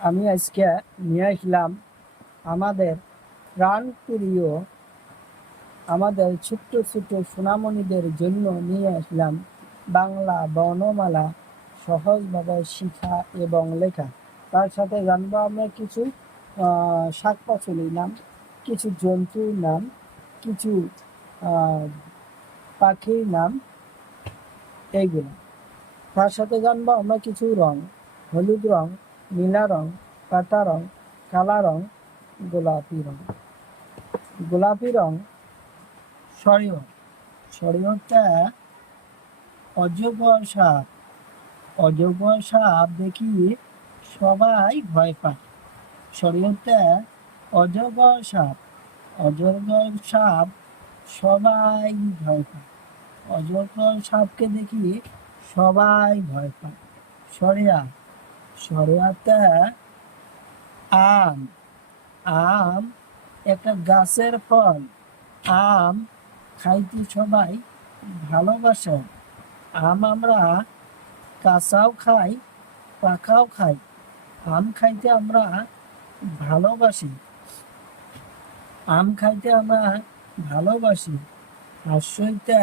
আমি আজকে নিয়ে আসলাম আমাদের প্রাণপ্রিয় আমাদের ছোট্ট ছোট্ট সোনামণিদের জন্য নিয়ে আসলাম বাংলা বর্ণমালা সহজভাবে শিখা এবং লেখা। তার সাথে জানবো আমরা কিছু শাক পাচলির নাম, কিছু জন্তুর নাম, কিছু পাখির নাম, এইগুলো। তার সাথে জানবো আমরা কিছু রং, হলুদ রং, নীলা রং, পাতা রং, কালা রং, গোলাপি রং। গোলাপি রং সরিয়হ। সরিয়হটা অজগর সাপ। অজগর সাপ দেখি সবাই ভয় পায়। সরিয়হটা অজগর সাপ। অজগর সাপ সবাই ভয় পায়। অজগর সাপকে দেখি সবাই ভয় পায়। সরিয়া। সরিয়াটা আম। আম একটা গাছের ফল। আম খাইতে সবাই ভালোবাসে। আম আমরা কাঁচাও খাই, পাকাও খাই। আম খাইতে আমরা ভালোবাসি। আম খাইতে আমরা ভালোবাসি। হাস্যইটা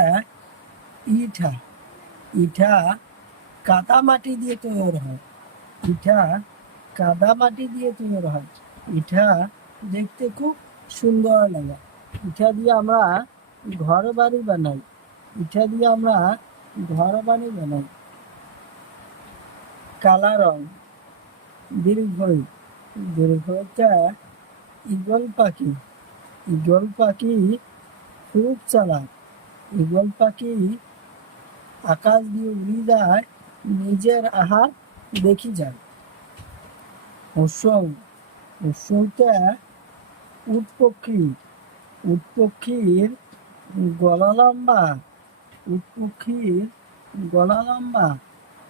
ইটা। ইটা কাদা মাটি দিয়ে তৈরি হয়। ইটা কাদা মাটি দিয়ে তৈরি হয়। ইটা দেখতে খুব সুন্দর লাগে। ইটা দিয়ে আমরা ঘর বাড়ি বানাই। ইটা দিয়ে আমরা ঘর বাড়ি বানাই। কালা রং দীর্ঘই। দীর্ঘটা ঈগল পাখি। ঈগল পাখি খুব চালাক। ঈগল পাখি আকাশ দিয়ে উড়ে যায়, নিজের আহার দেখি যায়। উৎসব। উৎসবটা উট পক্ষী। উট পক্ষীর গলা লম্বা। উট পক্ষীর গলা লম্বা।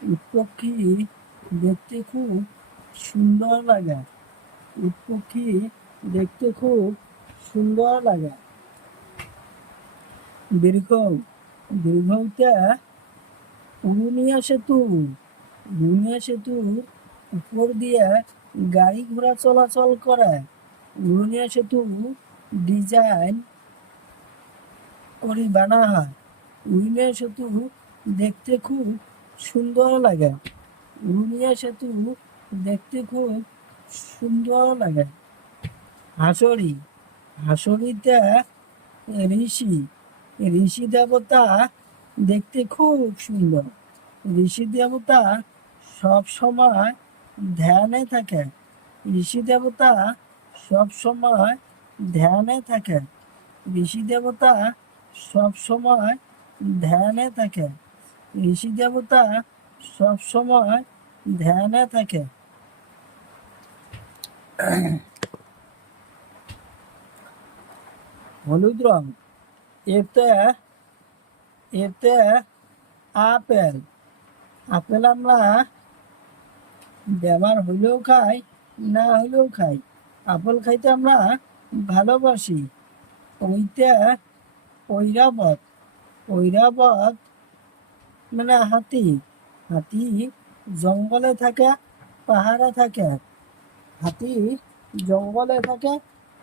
উট পক্ষী দেখতে খুব সুন্দর লাগে। উট পক্ষী দেখতে খুব সুন্দর লাগে। দীর্ঘ। দীর্ঘটা উড়ুনিয়া সেতু। উড়ুনিয়া সেতুর উপর দিয়ে গাড়ি ঘোড়া চলাচল করে। উড়ুনিয়া সেতু ডিজাইন করে বানা হয়। উড়ুনিয়া সেতু দেখতে খুব সুন্দর লাগে। উড়ুনিয়া সেতু দেখতে খুব সুন্দর লাগে। হাঁসুরি। হাঁসুরিতে ঋষি। ঋষি দেবতা দেখতে খুব সুন্দর। ঋষি দেবতা সব সময় ধ্যানে থাকে। ঋষি দেবতা সব সময় ধ্যানে থাকে। ঋষি দেবতা সব সময় ধ্যানে থাকে। ঋষি দেবতা সব সময় ধ্যানে থাকে। হলুদ রং এতে এতে আপেল। আপেল আমরা বেমার হইলেও খাই, না হইলেও খাই। আপেল খাইতে আমরা ভালোবাসি। ওইটা ঐরাবত। ঐরাবত মানে হাতি। হাতি জঙ্গলে থাকে, পাহাড়ে থাকে। হাতি জঙ্গলে থাকে,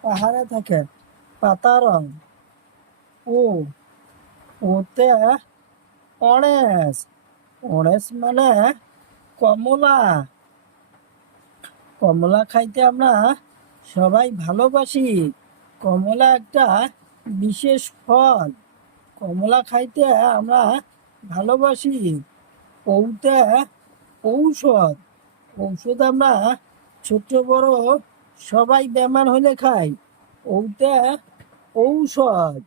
পাহাড়ে থাকে। পাতা রং ও। ওতে অরেঞ্জ। অরেঞ্জ মানে কমলা। কমলা খাইতে আমরা সবাই ভালোবাসি। কমলা একটা বিশেষ ফল। কমলা খাইতে আমরা ভালোবাসি। ওতে ঔষধ। ঔষধ আমরা ছোট বড় সবাই বেমার হলে খাই। ওতে ঔষধ।